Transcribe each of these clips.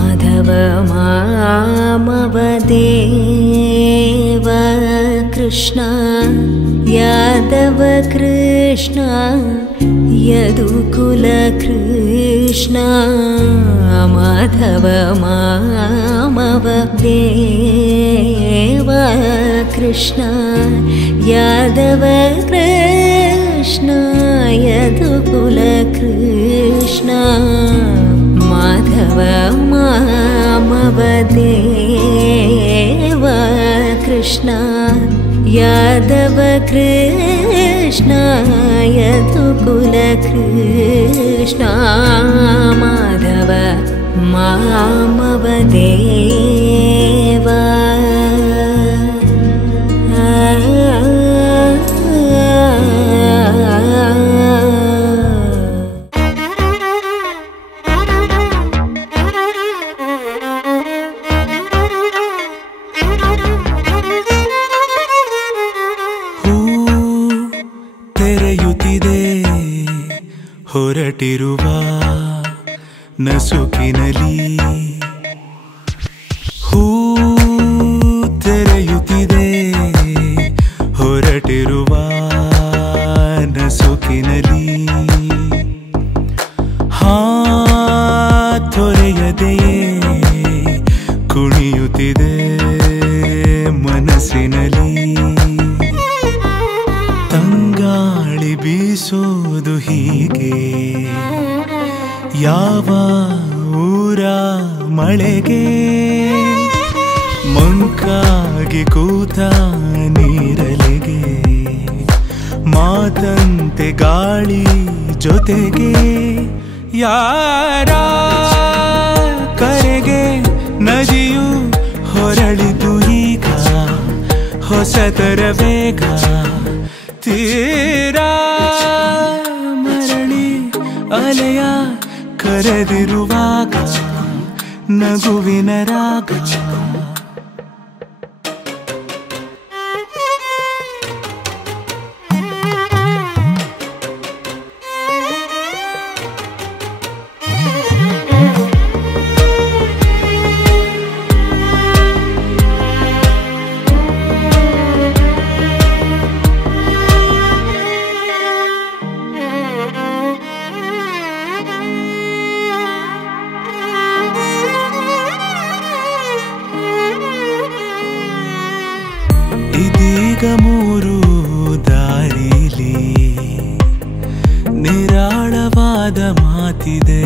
माधव मामव देव कृष्ण यादव कृष्ण यदुकुल कृष्ण माधव मामव देव कृष्ण यादव कृष्ण यदुकुल कृष्ण माधव मामव देव कृष्ण यादव कृष्ण यदुकुल कृष्ण माधव मामव देव ಹೊರಟಿರುವ ನಸುಕಿನಲಿ ಹೂ ತೆರೆಯುತ್ತಿದೆ ಹೊರಟಿರುವ ನಸುಕಿನಲಿ ತೊರೆಯದೆಯೇ ಕುಣಿಯುತ್ತಿದೆ ಮನಸ್ಸಿನಲ್ಲಿ ತಂಗಾಳಿ ಬೀಸೋದು ಹೀಗೆ ಯಾವ ಊರ ಮಳೆಗೆ ಮಂಕಾಗಿ ಕೂತ ನೀರಲೆಗೆ ಮಾತಂತೆ ಗಾಳಿ ಜೊತೆಗೆ ಯಾರ ಕರೆಗೆ ನದಿಯು ಹೊರಳಿತು ಈಗ ಹೊಸತರ ವೇಗ ತೀರಾ ಮರಳಿ ಅಲೆಯ ಕರೆದಿರುವಾಗ ನಗುವಿನ ರಾಗ ಇದೀಗ ಮೂರು ದಾರಿಲಿ ನಿರಾಳವಾದ ಮಾತಿದೆ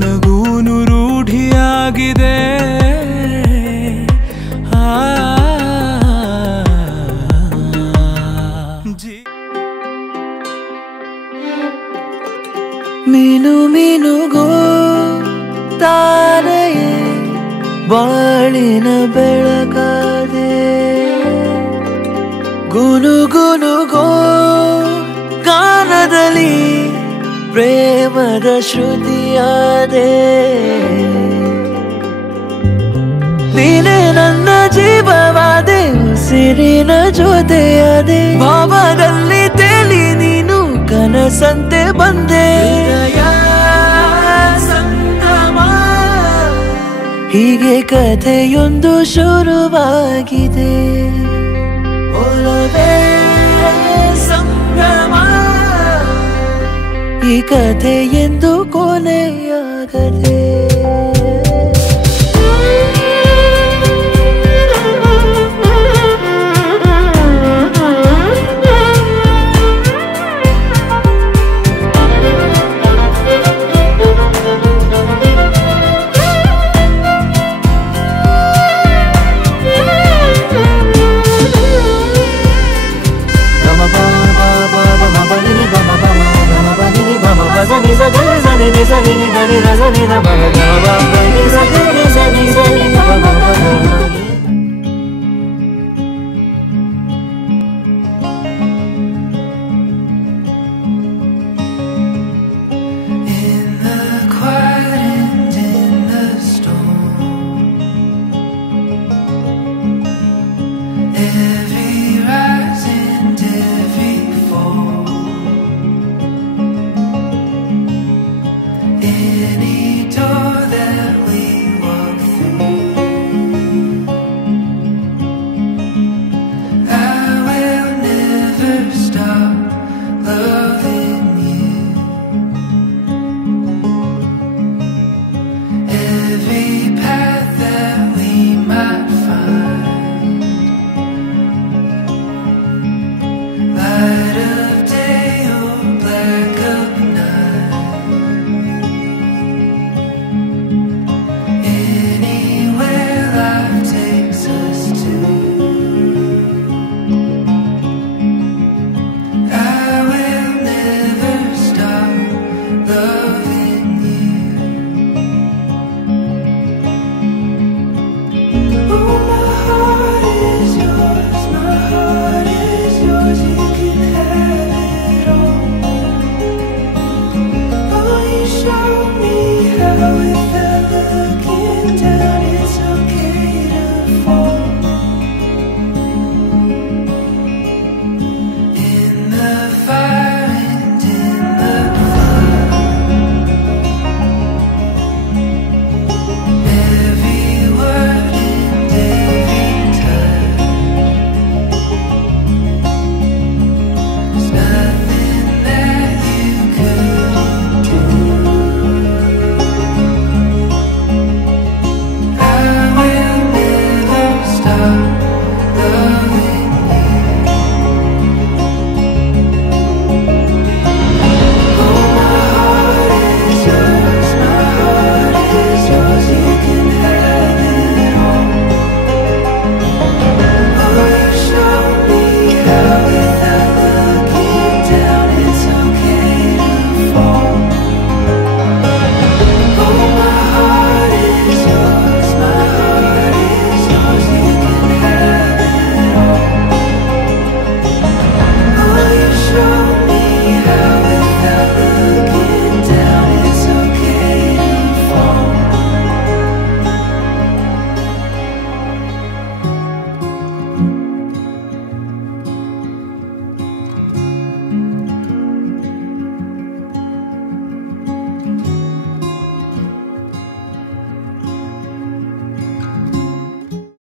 ನಗೂನು ರೂಢಿಯಾಗಿದೆ ಮೀನು ಮೀನುಗೋ ತಾರೆಯೇ ಬಾಳಿನ ಬೆಳಕಾದೆ ಗುನುಗುನುಗೋ ಗಾನದಲ್ಲಿ ಪ್ರೇಮದ ಶ್ರುತಿಯಾದೆ ನೀನೇ ನನ್ನ ಜೀವವಾದೆ ಉಸಿರಿನ ಜೊತೆಯಾದೆ ಭಾವದಲ್ಲಿ ತೇಲಿ ನೀನು ಕನಸಂತೆ ಬಂದೆ ಹೀಗೆ ಕಥೆಯೊಂದು ಶುರುವಾಗಿದೆ ಒಲವೇ ಸಂಭ್ರಮ ಈ ಕಥೆ ಎಂದು ಕೊನೆಯಾಗದೆ any your